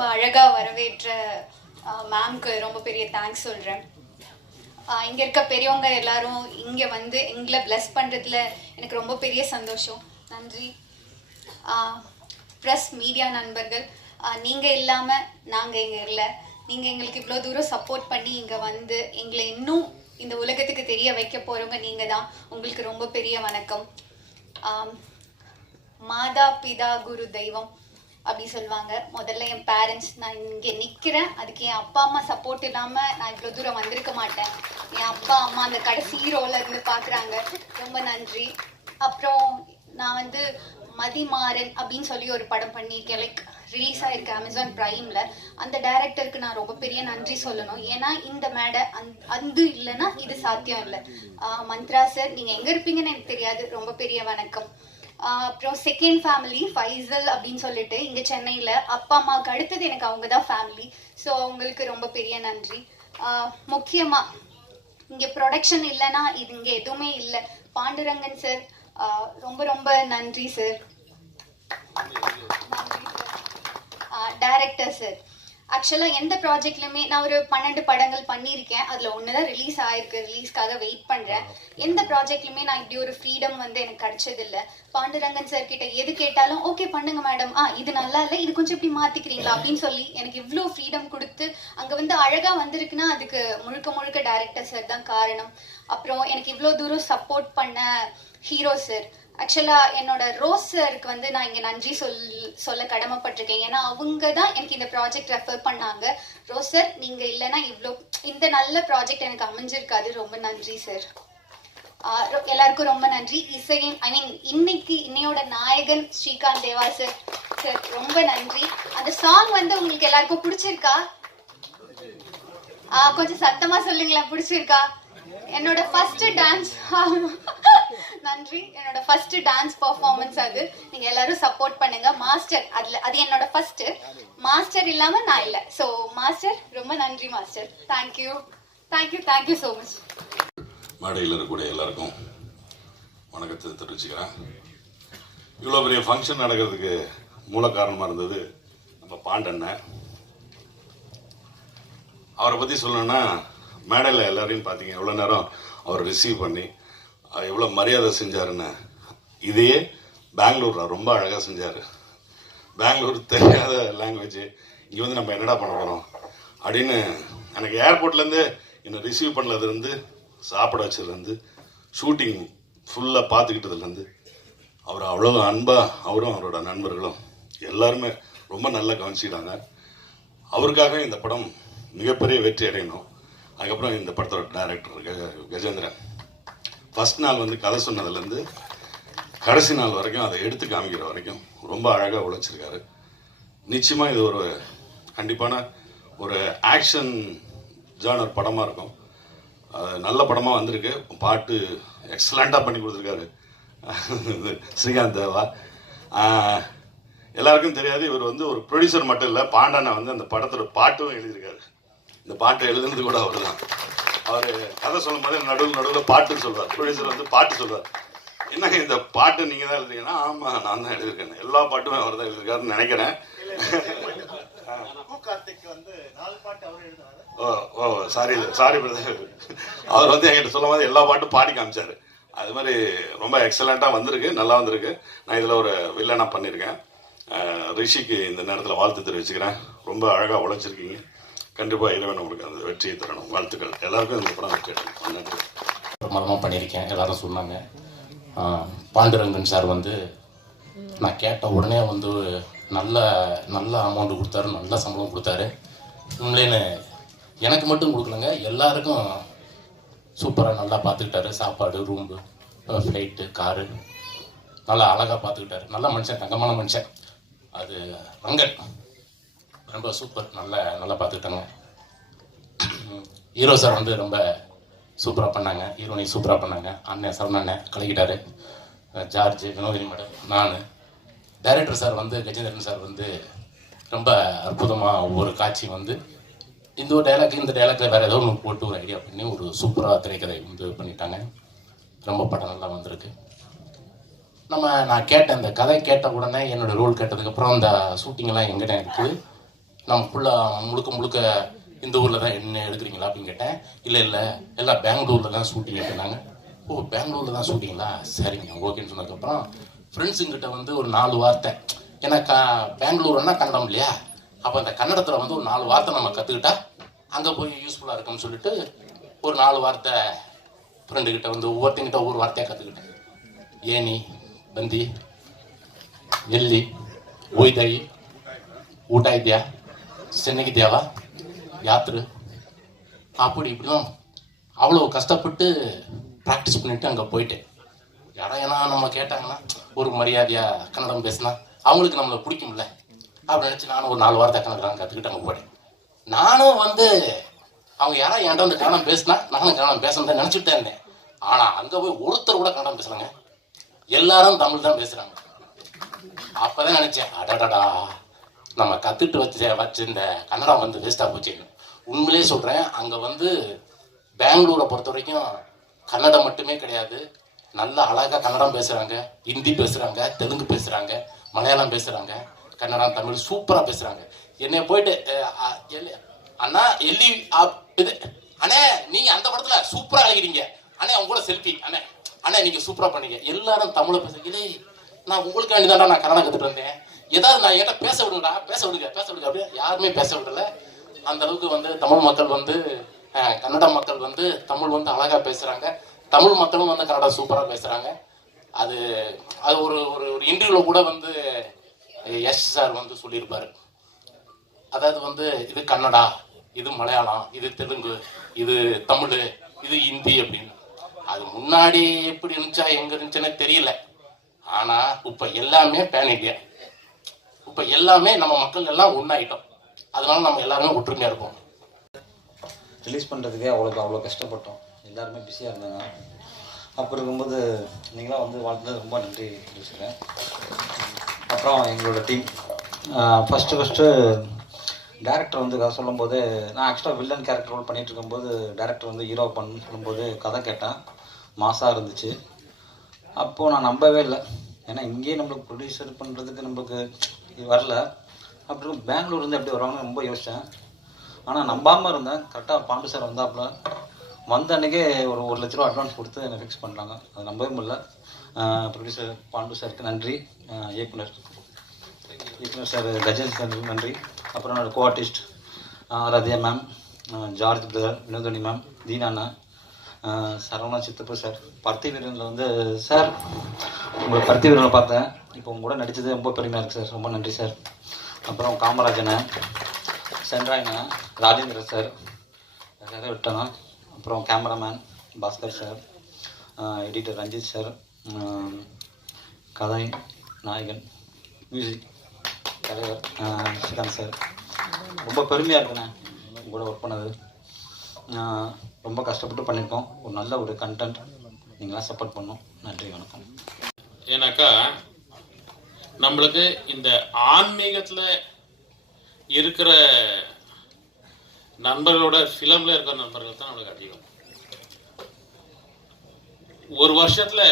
ரொம்ப அழகாக வரவேற்ற மேம்க்கு ரொம்ப பெரிய தேங்க்ஸ் சொல்கிறேன். இங்கே இருக்க பெரியவங்க எல்லாரும் இங்கே வந்து எங்களை பிளஸ் பண்ணுறதுல எனக்கு ரொம்ப பெரிய சந்தோஷம். நன்றி. ப்ரெஸ் மீடியா நண்பர்கள், நீங்கள் இல்லாமல் நாங்கள் இங்கே இல்லை. நீங்கள் எங்களுக்கு இவ்வளோ தூரம் சப்போர்ட் பண்ணி இங்கே வந்து எங்களை இன்னும் இந்த உலகத்துக்கு தெரிய வைக்க போகிறவங்க நீங்கள் தான். உங்களுக்கு ரொம்ப பெரிய வணக்கம். மாதா பிதா குரு தெய்வம் அப்படி சொல்லுவாங்க. முதல்ல என் பேரண்ட்ஸ், நான் இங்கே நிற்கிறேன், அதுக்கு என் அப்பா அம்மா சப்போர்ட் இல்லாமல் நான் இவ்வளோ தூரம் வந்திருக்க மாட்டேன். என் அப்பா அம்மா அந்த கடைசி ரோல இருந்து பார்க்குறாங்க, ரொம்ப நன்றி. அப்புறம் நான் வந்து மதிமாறன் அப்படின்னு சொல்லி ஒரு படம் பண்ணியிருக்கேன், லைக் ரிலீஸ் ஆயிருக்கு அமேசான் பிரைமில். அந்த டைரக்டருக்கு நான் ரொம்ப பெரிய நன்றி சொல்லணும். ஏன்னா இந்த மேடை அது இல்லைன்னா இது சாத்தியம் இல்லை. மந்த்ரா சார், நீங்கள் எங்கே இருப்பீங்கன்னு எனக்கு தெரியாது, ரொம்ப பெரிய வணக்கம். அப்புறம் செகண்ட் ஃபேமிலி ஃபைசல் அப்படின்னு சொல்லிட்டு இங்கே சென்னையில் அப்பா அம்மாவுக்கு அடுத்தது எனக்கு அவங்க தான் ஃபேமிலி. ஸோ அவங்களுக்கு ரொம்ப பெரிய நன்றி. முக்கியமாக இங்கே ப்ரொடக்ஷன் இல்லைன்னா இது இங்கே எதுவுமே இல்லை. பாண்டுரங்கன் சார், ரொம்ப ரொம்ப நன்றி சார். டைரக்டர் சார், ஆக்சுவலாக எந்த ப்ராஜெக்ட்லையுமே நான் ஒரு 12 படங்கள் பண்ணியிருக்கேன், அதில் ஒன்று தான் ரிலீஸ் ஆயிருக்கு. ரிலீஸ்க்காக வெயிட் பண்ணுறேன். எந்த ப்ராஜெக்ட்லையுமே நான் இப்படி ஒரு ஃப்ரீடம் வந்து எனக்கு கிடைச்சதில்லை. பாண்டுரங்கன் சார் கிட்ட எது கேட்டாலும் ஓகே பண்ணுங்க மேடம், இது நல்லா இல்லை, இது கொஞ்சம் இப்படி மாற்றிக்கிறீங்களா அப்படின்னு சொல்லி எனக்கு இவ்வளோ ஃப்ரீடம் கொடுத்து அங்கே வந்து அழகாக வந்திருக்குன்னா அதுக்கு முழுக்க முழுக்க டைரக்டர் சார் தான் காரணம். அப்புறம் எனக்கு இவ்வளோ தூரம் சப்போர்ட் பண்ண ஹீரோ சார், ஆக்சுவலாக என்னோட ரோஸ் சாருக்கு வந்து நான் இங்கே நன்றி சொல்ல கடமைப்பட்டிருக்கேன். ஏன்னா அவங்க தான் எனக்கு இந்த ப்ராஜெக்ட் ரெஃபர் பண்ணாங்க. ரோஸ் சார், நீங்கள் இல்லைன்னா இந்த நல்ல ப்ராஜெக்ட் எனக்கு அமைஞ்சிருக்காது. ரொம்ப நன்றி சார். எல்லாருக்கும் ரொம்ப நன்றி. இன்னையோட நாயகன் ஸ்ரீகாந்த் தேவா சார், சார் ரொம்ப நன்றி. அந்த சாங் வந்து உங்களுக்கு எல்லாருக்கும் பிடிச்சிருக்கா? கொஞ்சம் சத்தமா சொல்லுங்களேன், பிடிச்சிருக்கா? என்னோட ஃபர்ஸ்ட் டான்ஸ் நன்றி. என்னோட ஃபர்ஸ்ட் டான்ஸ் பர்ஃபார்மன்ஸ் அது. நீங்க எல்லாரும் சப்போர்ட் பண்ணுங்க. மாஸ்டர், அது என்னோட ஃபர்ஸ்ட். மாஸ்டர் இல்லாம நான் இல்லை. ஸோ மாஸ்டர், ரொம்ப நன்றி master. Thank you thank you thank you so much. மேடையில் இருக்கக்கூடிய எல்லாருக்கும் வணக்கத்தை தெரிவிச்சுக்கிறேன். இவ்வளோ பெரிய ஃபங்க்ஷன் நடக்கிறதுக்கு மூல காரணமாக இருந்தது நம்ம பாண்டண்ணன். அவரை பற்றி சொல்லணும்னா, மேடையில் எல்லாரையும் பார்த்தீங்க எவ்வளோ நேரம் அவர் ரிசீவ் பண்ணி எவ்வளோ மரியாதை செஞ்சாருன்னு. இதையே பெங்களூரில் ரொம்ப அழகாக செஞ்சார். பெங்களூர் தெரியாத லாங்குவேஜ், இங்கே வந்து நம்ம என்னடா பண்ண போகிறோம் அப்படின்னு எனக்கு ஏர்போர்ட்லேருந்து என்னை ரிசீவ் பண்ணதுலேருந்து, சாப்பிட வச்சதுலேருந்து, ஷூட்டிங் ஃபுல்லாக பார்த்துக்கிட்டதுலேருந்து அவர் அவ்வளோ அன்பாக, அவரும் அவரோட நண்பர்களும் எல்லாருமே ரொம்ப நல்லா கவனிச்சிட்டாங்க. அவருக்காக இந்த படம் மிகப்பெரிய வெற்றி அடையணும். அதுக்கப்புறம் இந்த படத்தோட டைரக்டர் கஜேந்திரன் ஃபர்ஸ்ட் நாள் வந்து கதை சொன்னதுலேருந்து கடைசி நாள் வரைக்கும் அதை எடுத்து காமிக்கிற வரைக்கும் ரொம்ப அழகாக உழைச்சிருக்காரு. நிச்சயமாக இது ஒரு கண்டிப்பான ஒரு ஆக்ஷன் ஜானர் படமாக இருக்கும். நல்ல படமாக வந்திருக்கு. பாட்டு எக்ஸலண்ட்டாக பண்ணி கொடுத்துருக்காரு ஸ்ரீகாந்த் தேவா. எல்லாருக்கும் தெரியாது, இவர் வந்து ஒரு ப்ரொடியூசர் மட்டும் இல்லை, பாண்டான வந்து அந்த படத்தோட பாட்டும் எழுதியிருக்காரு. இந்த பாட்டை எழுதுனது கூட அவர் தான். அவர் கதை சொல்லும் போது நடுவில் பாட்டுன்னு சொல்வார். ப்ரொடியூசர் வந்து பாட்டு சொல்வார். என்னங்க இந்த பாட்டு நீங்கள் தான் எழுதுறீங்கன்னா, ஆமாம் நான் தான் எழுதியிருக்கேன். எல்லா பாட்டுமே அவர் தான் எழுதியிருக்காருன்னு நினைக்கிறேன். ஓ சாரி பிரதர், அவர் வந்து என்கிட்ட சொல்லும் போது எல்லா பாட்டும் பாடி காமிச்சார். அது மாதிரி ரொம்ப எக்ஸலண்ட்டாக வந்திருக்கு, நல்லா வந்திருக்கு. நான் இதில் ஒரு வில்லனாக பண்ணியிருக்கேன். ரிஷிக்கு இந்த நேரத்தில் வாழ்த்து தெரிவிச்சுக்கிறேன். ரொம்ப அழகாக உழைச்சிருக்கீங்க. கண்டிப்பாக இறைவன் உங்களுக்கு அந்த வெற்றியை தரணும். வாழ்த்துக்கள். எல்லாருக்கும் இந்த படம் வெற்றி. மரமாக பண்ணியிருக்கேன், எல்லாரும் சொன்னாங்க. பாண்டுரங்கன் சார் வந்து நான் கேட்ட உடனே வந்து நல்ல நல்ல அமௌண்ட் கொடுத்தாரு, நல்ல சம்பளம் கொடுத்தாரு. உண்மையிலேன்னு எனக்கு மட்டும் கொடுக்கலங்க, எல்லாருக்கும் சூப்பராக நல்லா பார்த்துக்கிட்டாரு. சாப்பாடு, ரூம்பு, ஃப்ளைட்டு, காரு நல்லா அழகாக பார்த்துக்கிட்டாரு. நல்ல மனுஷன், தங்கமான மனுஷன். அது ரங்கன் ரொம்ப சூப்பர், நல்லா பார்த்துக்கிட்டாங்க. ஹீரோ சார் வந்து ரொம்ப சூப்பராக பண்ணாங்க, ஹீரோனி சூப்பராக பண்ணாங்க. அண்ணன் சரவணன் கலக்கிட்டாரு, ஜார்ஜ், வினோதினி மேடம், நான். டைரக்டர் சார் வந்து கஜேந்திரன் சார் வந்து ரொம்ப அற்புதமாக ஒவ்வொரு காட்சி வந்து இந்த ஒரு இந்த டைலாக்கில் வேறு ஏதோ ஒன்று போட்டு ஒரு ஐடியா பண்ணி ஒரு சூப்பராக திரைக்கதை வந்து பண்ணிட்டாங்க. ரொம்ப படம் நல்லா வந்திருக்கு. நான் கேட்ட அந்த கதை கேட்ட உடனே என்னோடய ரோல் கேட்டதுக்கப்புறம் அந்த ஷூட்டிங்கெல்லாம் எங்கிட்ட இருக்குது. நம்ம ஃபுல்லாக முழுக்க முழுக்க இந்த ஊரில் தான் என்ன எடுக்கிறீங்களா அப்படின்னு கேட்டேன். இல்லை இல்லை எல்லாம் பெங்களூரில் தான் ஷூட்டிங் அப்படின்னாங்க. ஓ பெங்களூரில் தான் ஷூட்டிங்களா, சரிங்க ஓகேன்னு சொன்னதுக்கப்புறம் ஃப்ரெண்ட்ஸுங்கிட்ட வந்து ஒரு 4 வார்த்தை, ஏன்னா பெங்களூர்னா கன்னடம் இல்லையா, அப்போ அந்த கன்னடத்தில் வந்து ஒரு 4 வார்த்தை நம்ம கற்றுக்கிட்டா அங்கே போய் யூஸ்ஃபுல்லாக இருக்கும்னு சொல்லிட்டு ஒரு 4 வார்த்தை ஃப்ரெண்டுக்கிட்ட வந்து ஒவ்வொருத்தங்கிட்ட ஒவ்வொரு வார்த்தையாக கற்றுக்கிட்டேன். ஏனி, பந்தி, ಎಲ್ಲಿ ಒಯ್ದಾಯಿ, ಊಟ ಇದೆಯಾ, ಚೆನ್ನಾಗಿದೆಯಾவா, யாத்திரை, அப்படி இப்படிலாம் அவ்வளோ கஷ்டப்பட்டு ப்ராக்டிஸ் பண்ணிட்டு அங்கே போயிட்டேன். யாரும் ஏன்னா நம்ம கேட்டாங்கன்னா ஒரு மரியாதையாக கன்னடம் பேசினா அவங்களுக்கு நம்மளை பிடிக்கும்ல அப்படி நினச்சி நானும் ஒரு 4 வார்த்தை கன்னடம் கற்றுக்கிட்டு அங்கே போயிட்டேன். நானும் வந்து அவங்க யாராவது என்கிட்ட வந்து கன்னடம் பேசினா நானும் கன்னடம் பேசணும் நினச்சிட்டு தான் இருந்தேன். ஆனால் அங்கே போய் ஒருத்தர் கூட கன்னடம் பேசுகிறாங்க, எல்லாரும் தமிழ் தான் பேசுகிறாங்க. அப்போதான் நினச்சேன், அடடடா நம்ம கற்றுட்டு வச்சிருந்த கன்னடம் வந்து வேஸ்ட்டாக போச்சு. உண்மையிலே சொல்கிறேன், அங்கே வந்து பெங்களூரை பொறுத்த வரைக்கும் கன்னடம் மட்டுமே கிடையாது, நல்லா அழகாக கன்னடம் பேசுகிறாங்க, ஹிந்தி பேசுகிறாங்க, தெலுங்கு பேசுகிறாங்க, மலையாளம் பேசுகிறாங்க, கன்னடம், தமிழ் சூப்பராக பேசுகிறாங்க. என்னை போயிட்டு அண்ணா எல்லி இது அண்ணே நீங்கள் அந்த படத்தில் சூப்பராக அழைக்கிறீங்க அண்ணே, அவங்க கூட செல்ஃபி அண்ணே, அண்ணே நீங்கள் சூப்பராக பண்ணீங்க, எல்லாரும் தமிழை பேசுகிறீங்களே, நான் உங்களுக்கு வேண்டிதான்டா நான் கன்னடம் கற்றுட்டு வந்தேன், ஏதாவது நான் என்கிட்ட பேச விடுங்கடா, பேச விடுங்க அப்படியே யாருமே பேச விடலை. அந்த அளவுக்கு வந்து தமிழ் மக்கள் வந்து கன்னட மக்கள் வந்து தமிழ் வந்து அழகாக பேசுகிறாங்க, தமிழ் மக்களும் வந்து கன்னடம் சூப்பராக பேசுகிறாங்க. அது அது ஒரு ஒரு ஒரு இன்டர்வியூவில் கூட வந்து எஸ் சார் வந்து சொல்லியிருப்பார், அதாவது வந்து இது கன்னடா, இது மலையாளம், இது தெலுங்கு, இது தமிழ், இது ஹிந்தி அப்படின்னு. அது முன்னாடி எப்படி இருந்துச்சா எங்கே இருந்துச்சுன்னு தெரியல, ஆனால் இப்போ எல்லாமே பேன் இண்டியா, இப்போ எல்லாமே நம்ம மக்கள் எல்லாம் ஒன்றாயிட்டோம், அதனால நம்ம எல்லாருமே ஒற்றுமையாக இருப்போம். ரிலீஸ் பண்ணுறதுக்கே அவ்வளோ கஷ்டப்பட்டோம், எல்லாருமே பிஸியாக இருந்தாங்க. அப்போ இருக்கும்போது நீங்களாம் வந்து வாழ்ந்தது ரொம்ப நன்றி பேசுகிறேன். அப்புறம் எங்களோட டீம் ஃபஸ்ட்டு டேரக்டர் வந்து கதை சொல்லும்போது, நான் ஆக்சுவலாக வில்லன் கேரக்டர் ரோல் பண்ணிகிட்டு இருக்கும்போது டேரக்டர் வந்து ஹீரோ பண்ணணும்னு சொல்லும்போது கதை கேட்டேன், மாசாக இருந்துச்சு. அப்போது நான் நம்பவே இல்லை, ஏன்னா இங்கேயே நம்மளுக்கு ப்ரொடியூசர் பண்ணுறதுக்கு நம்மளுக்கு வரல, அப்படி பெங்களூர்லேருந்து எப்படி வருவாங்கன்னு ரொம்ப யோசித்தேன். ஆனால் நம்பாமல் இருந்தேன். கரெக்டாக பாண்டு சார் வந்தாப்புல, வந்த அன்றைக்கே ஒரு 1 லட்ச ரூபா அட்வான்ஸ் கொடுத்து என்னை ஃபிக்ஸ் பண்ணிட்டாங்க. அது நம்பவே முடியல. ப்ரொடியூசர் பாண்டு சாருக்கு நன்றி, இயக்குனர் சார் கஜேஷ் சாருக்கு நன்றி, அப்புறம் என்னோடய co artist Rathiya ma'am, George brother, Vinodhini ma'am, தீனாண்ணா, சரவணா சித்தப்பு சார், பருத்தி வீரனில் வந்து சார் உங்களை பருத்தி வீரனில் பார்த்தேன், இப்போ உங்க கூட நடித்தது ரொம்ப பெருமையாக இருக்குது சார், ரொம்ப நன்றி சார். அப்புறம் காமராஜனை, சென்ட்ராயனை, ராஜேந்திர சார், நிறைய விட்டாங்க. அப்புறம் cameraman Bhaskar sir, editor Ranjith sir, கதை நாயகன், மியூசிக் தலைவர் ஸ்ரீகாந்த் சார், ரொம்ப பெருமையாக இருக்குண்ணே உங்க கூட ஒர்க் பண்ணது. ரொம்ப கஷ்டப்பட்டு பண்ணியிருக்கோம், ஒரு நல்ல ஒரு கண்டென்ட், நீங்களாம் சப்போர்ட் பண்ணோம். நன்றி, வணக்கம். ஏன்னாக்கா நம்மளுக்கு இந்த ஆன்மீகத்தில் இருக்கிற நண்பர்களோட ஃபிலிமில் இருக்கிற நண்பர்கள் தான் நம்மளுக்கு அதிகம். ஒரு வருஷத்தில்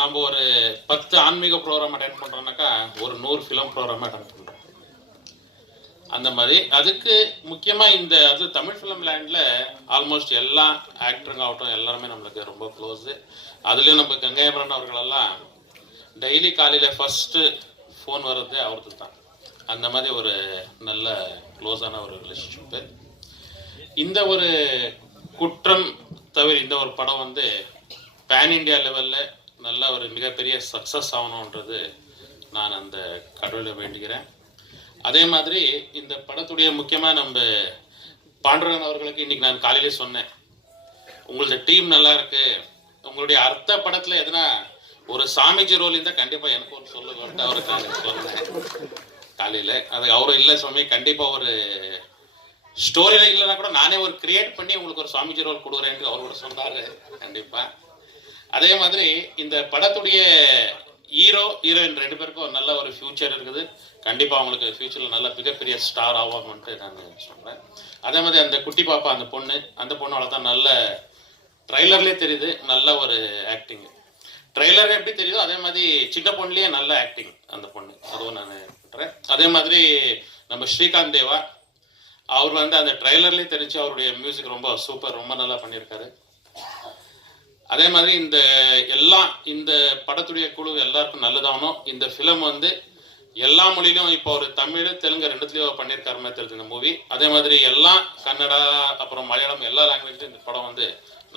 நம்ம ஒரு 10 ஆன்மீக ப்ரோக்ராம் அட்டென்ட் பண்ணுறோம்னாக்கா ஒரு 100 ஃபிலிம் ப்ரோக்ராம் அட்டென்ட் பண்ணுறோம். அந்த மாதிரி அதுக்கு முக்கியமாக இந்த அது தமிழ் ஃபிலிம் லேண்டில் ஆல்மோஸ்ட் எல்லா ஆக்டருங்க ஆகட்டும் எல்லாருமே நம்மளுக்கு ரொம்ப க்ளோஸு. அதுலேயும் நம்ம கங்கையபுரன் அவர்களெல்லாம் டெய்லி காலையில் ஃபஸ்ட்டு ஃபோன் வர்றது அவருக்கு தான். அந்த மாதிரி ஒரு நல்ல க்ளோஸான ஒரு ரிலேஷன்ஷிப்பு. இந்த ஒரு குற்றம் தவிர இந்த ஒரு படம் வந்து பேன் இண்டியா லெவலில் நல்ல ஒரு மிகப்பெரிய சக்ஸஸ் ஆகணுன்றது நான் அந்த கடவுளை வேண்டுகிறேன். அதே மாதிரி இந்த படத்துடைய முக்கியமாக நம்ம பாண்டுரங்கன் அவர்களுக்கு இன்றைக்கி நான் காலையிலே சொன்னேன், உங்களோட டீம் நல்லா இருக்கு, உங்களுடைய அர்த்த படத்தில் எதுனா ஒரு சாமிஜி ரோல் இருந்தால் கண்டிப்பாக எனக்கு ஒரு சொல்லுவேன்ட்டு அவருக்கு நான் சொன்னேன் காலையில். அது அவரும் இல்லை சுவாமி, கண்டிப்பாக ஒரு ஸ்டோரியில் இல்லைன்னா கூட நானே ஒரு கிரியேட் பண்ணி உங்களுக்கு ஒரு சுவாமிஜி ரோல் கொடுக்குறேன்ட்டு அவர் கூட சொன்னார் கண்டிப்பாக. அதே மாதிரி இந்த படத்துடைய ஹீரோயின் 2 பேருக்கும் ஒரு நல்ல ஒரு ஃபியூச்சர் இருக்குது. கண்டிப்பாக அவங்களுக்கு ஃபியூச்சரில் நல்ல மிகப்பெரிய ஸ்டார் ஆவாங்கன்ட்டு நான் சொல்கிறேன். அதே மாதிரி அந்த குட்டி பாப்பா அந்த பொண்ணோட தான் நல்ல ட்ரைலர்லேயே தெரியுது, நல்ல ஒரு ஆக்டிங். ட்ரெய்லர் எப்படி தெரியுதோ அதே மாதிரி சின்ன பொண்ணுலேயே நல்ல ஆக்டிங் அந்த பொண்ணு, அதுவும் நான் பண்ணுறேன். அதே மாதிரி நம்ம ஸ்ரீகாந்த் தேவா, அவர் வந்து அந்த ட்ரைலர்லேயே தெரிஞ்சு அவருடைய மியூசிக் ரொம்ப சூப்பர், ரொம்ப நல்லா பண்ணியிருக்காரு. அதே மாதிரி இந்த படத்துடைய குழு எல்லாருக்கும் நல்லதாகணும். இந்த ஃபிலிம் வந்து எல்லா மொழியிலும் இப்போ ஒரு தமிழ் தெலுங்கு ரெண்டுத்துலேயும் பண்ணியிருக்காரு மாதிரி தெரியுது இந்த மூவி. அதே மாதிரி எல்லாம் கன்னடா அப்புறம் மலையாளம் எல்லா லாங்குவேஜ்லையும் இந்த படம் வந்து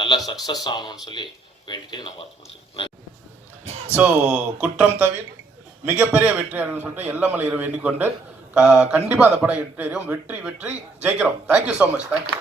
நல்லா சக்ஸஸ் ஆகணும்னு சொல்லி வேண்டிட்டு நான் பார்த்துக்கிறேன். ஸோ குற்றம் தவிர மிகப்பெரிய வெற்றியாளர்னு சொல்லிட்டு எல்லமலை வேண்டிக் கொண்டு கண்டிப்பாக அந்த படம் வெற்றி வெற்றி ஜெயிக்கிறோம். Thank you so much. தேங்க்யூ.